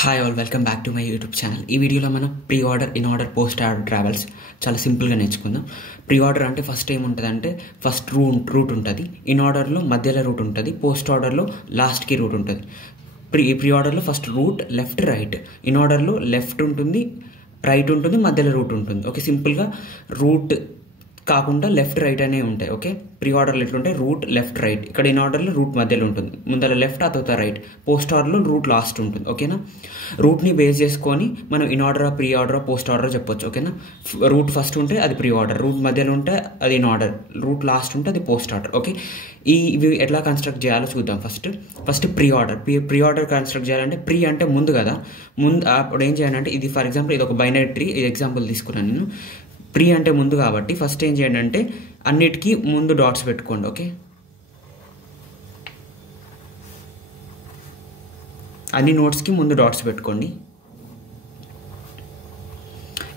Hi all, welcome back to my YouTube channel. ఈ వీడియోలో మనం pre order, in order, post order travels చాలా సింపుల్గా నేర్చుకుందాం. ప్రీ ఆర్డర్ అంటే ఫస్ట్ ఏముంటుందంటే ఫస్ట్ రూట్ ఉంటుంది, ఇన్ ఆర్డర్లో మధ్యలో రూట్ ఉంటుంది, పోస్ట్ ఆర్డర్లో లాస్ట్కి రూట్ ఉంటుంది. ప్రీ ఆర్డర్లో ఫస్ట్ రూట్ లెఫ్ట్ రైట్, ఇన్ ఆర్డర్లో లెఫ్ట్ ఉంటుంది, రైట్ ఉంటుంది, మధ్యలో రూట్ ఉంటుంది. ఓకే, సింపుల్గా రూట్ కాకుండా లెఫ్ట్ రైట్ అనే ఉంటాయి. ఓకే, ప్రీ ఆర్డర్లో ఎట్లుంటాయి రూట్ లెఫ్ట్ రైట్, ఇక్కడ ఇన్ ఆర్డర్లో రూట్ మధ్యలో ఉంటుంది, ముందర లెఫ్ట్ ఆ తర్వాత రైట్, పోస్ట్ ఆర్డర్లో రూట్ లాస్ట్ ఉంటుంది. ఓకేనా, రూట్ని బేస్ చేసుకొని మనం in order, pre order, post order చెప్పొచ్చు. ఓకేనా, రూట్ ఫస్ట్ ఉంటే అది ప్రీ ఆర్డర్, రూట్ మధ్యలో ఉంటే అది ఇన్ ఆర్డర్, రూట్ లాస్ట్ ఉంటే అది పోస్ట్ ఆర్డర్. ఓకే, ఇవి ఎట్లా కన్స్ట్రక్ట్ చేయాలో చూద్దాం. ఫస్ట్ ప్రీ ఆర్డర్ కన్స్ట్రక్ట్ చేయాలంటే ప్రీ అంటే ముందు కదా, అప్పుడు ఏం చేయాలంటే ఇది ఫర్ ఎగ్జాంపుల్ ఇది ఒక బైనరీ ట్రీ, ఇది ఎగ్జాంపుల్ తీసుకున్నాను నేను. ప్రీ అంటే ముందు కాబట్టి ఫస్ట్ ఏం చేయండి అంటే అన్నిటికీ ముందు డాట్స్ పెట్టుకోండి. ఓకే, అన్ని నోట్స్కి ముందు డాట్స్ పెట్టుకోండి.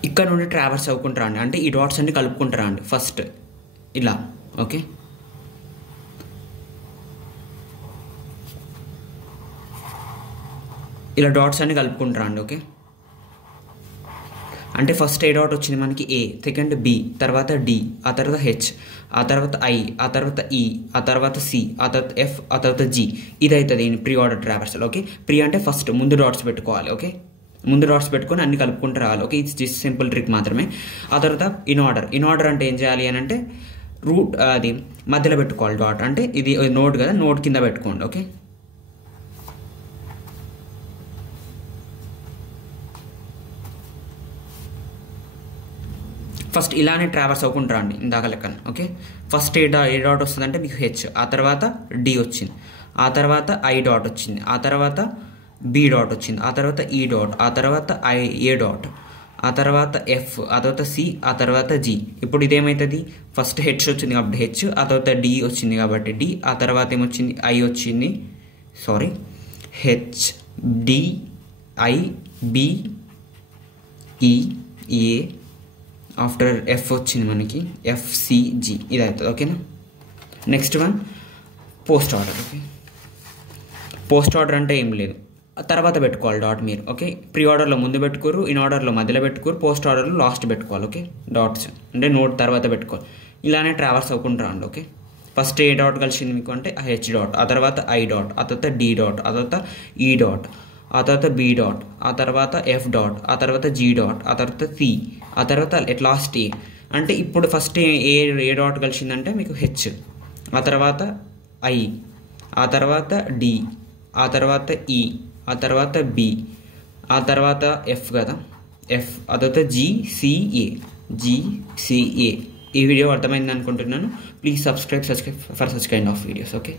ఇక్కడ నుండి ట్రావర్స్ అవ్వుకుంటారా అండి, అంటే ఈ డాట్స్ అన్ని కలుపుకుంటారా అండి ఫస్ట్ ఇలా. ఓకే, ఇలా డాట్స్ అన్ని కలుపుకుంటారా అండి. ఓకే, అంటే ఫస్ట్ ఏ డాట్ వచ్చింది మనకి ఏ, సెకండ్ బి, తర్వాత డి, ఆ తర్వాత హెచ్, ఆ తర్వాత ఐ, ఆ తర్వాత ఈ, ఆ తర్వాత సి, ఆ తర్వాత ఎఫ్, ఆ తర్వాత జి. ఇది అవుతుంది pre order traversal. Okay, pre అంటే ఫస్ట్ ముందు డాట్స్ పెట్టుకోవాలి. ఓకే, ముందు డాట్స్ పెట్టుకొని అన్ని కలుపుకుంటూ రావాలి. ఓకే, ఇది జస్ట్ సింపుల్ ట్రిక్ మాత్రమే. ఆ తర్వాత ఇన్ ఆర్డర్ అంటే ఏం చేయాలి అని అంటే రూట్ అది మధ్యలో పెట్టుకోవాలి డాట్, అంటే ఇది నోట్ కదా, నోట్ కింద పెట్టుకోండి. ఓకే, ఫస్ట్ ఇలానే ట్రావర్స్ అవ్వకుండా రండి ఇందాక లెక్కన. ఓకే, ఫస్ట్ ఏ డాట్ వస్తుందంటే మీకు హెచ్, ఆ తర్వాత డి వచ్చింది, ఆ తర్వాత ఐ డాట్ వచ్చింది, ఆ తర్వాత బి డాట్ వచ్చింది, ఆ తర్వాత ఈ డాట్, ఆ తర్వాత ఏ డాట్, ఆ తర్వాత ఎఫ్, ఆ తర్వాత సి, ఆ తర్వాత జి. ఇప్పుడు ఇదేమవుతుంది, ఫస్ట్ హెచ్ వచ్చింది కాబట్టి హెచ్, ఆ తర్వాత డి వచ్చింది కాబట్టి డి, ఆ తర్వాత ఏమొచ్చింది ఐ వచ్చింది, హెచ్ డి ఐ బి ఈ ఏ, ఆఫ్టర్ ఎఫ్ వచ్చింది మనకి ఎఫ్సిజి, ఇది అవుతుంది. ఓకేనా, next one post order. Okay, post order అంటే ఏం లేదు, తర్వాత పెట్టుకోవాలి డాట్ మీరు. ఓకే, ప్రీ ఆర్డర్లో ముందు పెట్టుకోరు, ఇన్ ఆర్డర్లో మధ్యలో పెట్టుకోరు, పోస్ట్ ఆర్డర్లో లాస్ట్ పెట్టుకోవాలి. ఓకే, డాట్స్ అంటే నోట్ తర్వాత పెట్టుకోవాలి. ఇలానే ట్రావర్స్ అవ్వకుండా రండి. ఓకే, ఫస్ట్ ఏ డాట్ కలిసింది మీకు అంటే హెచ్ డాట్, ఆ తర్వాత ఐ డాట్, ఆ తర్వాత డి డాట్, ఆ తర్వాత ఈ డాట్, ఆ తర్వాత బి డాట్, ఆ తర్వాత ఎఫ్ డాట్, ఆ తర్వాత జీ డాట్, ఆ తర్వాత సి, ఆ తర్వాత లాస్ట్ ఏ. అంటే ఇప్పుడు ఫస్ట్ ఏ డాట్ కలిసిందంటే మీకు హెచ్, ఆ తర్వాత ఐ, ఆ తర్వాత డి, ఆ తర్వాత ఈ, ఆ తర్వాత బి, ఆ తర్వాత ఎఫ్ కదా, ఎఫ్, ఆ తర్వాత జీసిఏ. ఈ వీడియో అర్థమైంది అనుకుంటున్నాను. Please subscribe for such kind of videos. Okay.